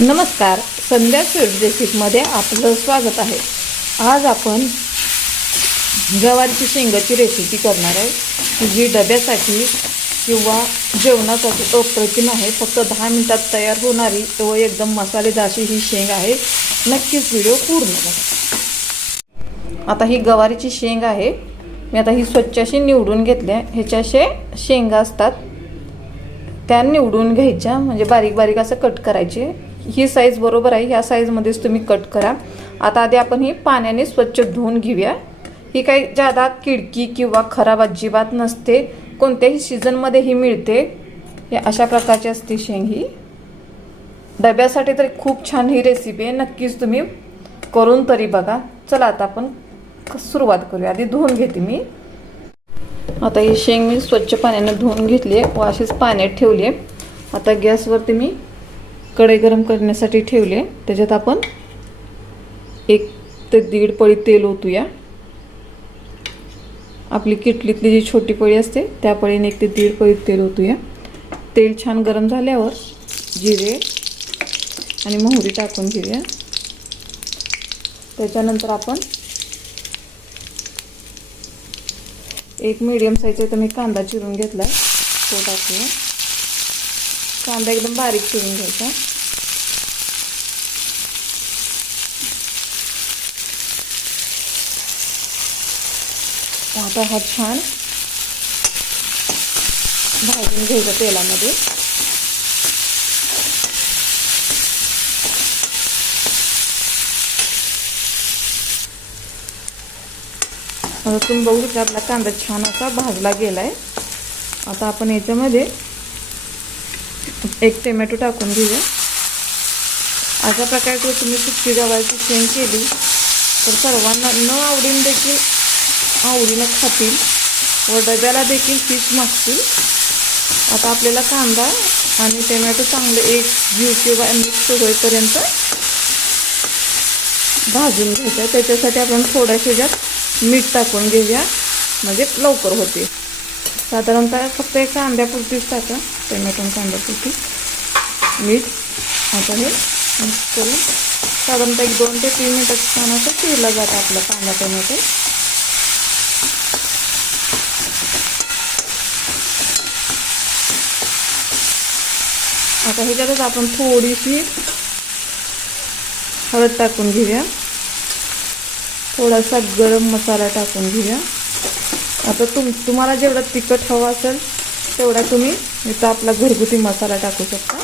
नमस्कार. संध्या स्वीट रेसिपीमध्ये आपलं स्वागत आहे. आज आपण गवारीची शेंगाची रेसिपी करणार आहे. जी डब्यासाठी किंवा जेवणासाठी अप्रतिम आहे. फक्त दहा मिनटात तयार होणारी व एकदम मसालेदारशी ही शेंग आहे. नक्कीच व्हिडिओ पूर्ण बघा. आता ही गवारीची शेंग आहे. मी आता ही स्वच्छ अशी निवडून घेतल्या ह्याच्या असे शेंगा असतात. त्या निवडून घ्यायच्या. म्हणजे बारीक बारीक असं कट करायचे. ही साईज बरोबर आहे. ह्या साईजमध्येच तुम्ही कट करा. आता आधी आपण ही पाण्याने स्वच्छ धुवून घेऊया. ही काही जादा किडकी किंवा खराब अजिबात नसते. कोणत्याही सीझनमध्ये ही मिळते. या अशा प्रकारची असते शेंग. ही डब्यासाठी तर खूप छान ही रेसिपी आहे. नक्कीच तुम्ही करून तरी बघा. चला आता आपण सुरुवात करूया. आधी धुवून घेते मी. आता ही शेंग मी स्वच्छ पाण्याने धुवून घेतली आहे. व अशीच पाण्यात ठेवली आहे. आता गॅसवरती मी कढई गरम करण्यासाठी ठेवले. त्याच्यात आपण एक ते दीड पळी तेल ओतूया. आपली किटलीतली जी छोटी पळी असते त्या पळीने एक ते दीड पळी तेल ओतूया. तेल छान गरम झाल्यावर जिरे आणि मोहरी टाकून घेऊया. त्याच्यानंतर आपण एक मीडियम साईजचा इथं मी कांदा चिरून घेतला तो टाकूया. कांदा एकदम बारीक चिरून घ्यायचा. आता हा छान भाजून घ्यायचा तेलामध्ये. आता तुम्ही बघू शकता आपला कांदा छान असा भाजला गेला आहे आता आपण याच्यामध्ये एक टोमॅटो टाकून घेऊया. अशा प्रकारे जर तुम्ही सुट्टी गव्हाची चेंज केली तर सर्वांना न आवडीन देखील आवडीनं खातील व डब्याला देखील पीस मागतील. आता आपल्याला कांदा आणि टोमॅटो चांगले एक जीव किंवा मिक्स होईपर्यंत भाजून घ्यायचं. त्याच्यासाठी आपण थोड्याशा ज्यात मीठ टाकून घेऊया. म्हणजे लवकर होते. साधारणतः फक्त एक कांद्यापुरतीच टाका. टोमॅटो आणि कांद्यापुरती मीठ आता हे मिक्स करून साधारणतः एक दोन ते तीन मिनटात छान असं चिरला जातं आपला कांदा टोमॅटो. आता ह्याच्यातच आपण थोडीशी हळद टाकून घेऊया. थोडासा गरम मसाला टाकून घेऊया. आता तुम तुम्हाला जेवढा तिखट हवा असेल तेवढा तुम्ही इथं आपला घरगुती मसाला टाकू शकता.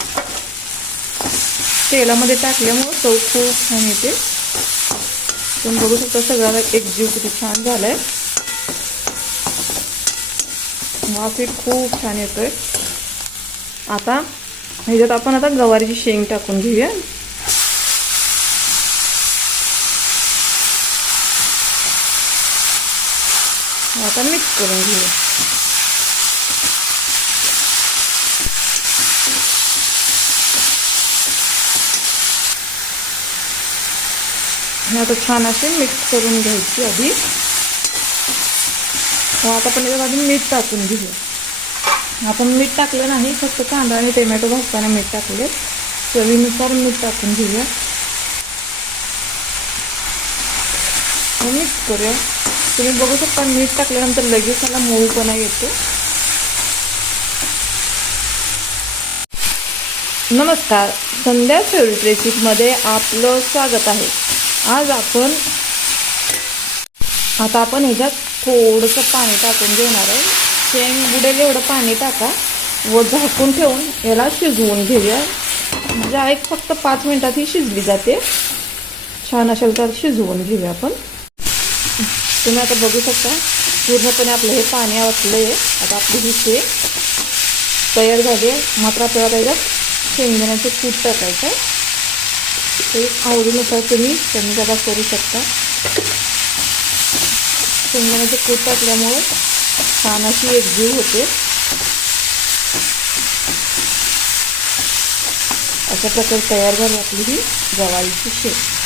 तेलामध्ये टाकल्यामुळं चव खूप छान येते. तुम्ही बघू शकता सगळ्याला एकजीव किती छान झालाय. वाफी खूप छान येतोय. आता ह्याच्यात आपण आता गवारीची शेंग टाकून घेऊया. आता मिक्स करून घेऊया. आता छान असे मिक्स करून घ्यायची आधी. आता आपण याच्यात आधी मीठ टाकून घेऊया. आपण मीठ टाकलं नाही फक्त कांदा आणि टोमॅटो भाजताना मीठ टाकले चवीनुसार मीठ टाकून घेऊया. मिक्स करूया. तुम्ही बघू शकता मीठ टाकल्यानंतर लगेच मला मऊपणा येतो. नमस्कार. संध्या फेवरेट रेसिपीमध्ये आपलं स्वागत आहे. आज आपण आता आपण ह्याच्यात थोडंसं पाणी टाकून घेणार आहे शेंग बुडेल एवढं पाणी टाका. व झाकून ठेवून याला शिजवून घेऊया. म्हणजे एक फक्त पाच मिनटात ही शिजली जाते. छान असेल तर शिजवून घेऊया आपण. तुम्ही आता बघू शकता पूर्णपणे आपलं हे पाणी वाटलं आहे आता आपली ही शेंग तयार झाली आहे. मात्र आपल्याला त्याच्यात शेंगदाण्याचं कूट टाकायचं आहे. ते आवडीनुसार तुम्ही कमी जादा करू शकता. शेंगदाण्याचं कूट टाकल्यामुळे छान अशी एक जीव होते. अशा प्रकारे तयार झाली आपली ही गवारीची शेंग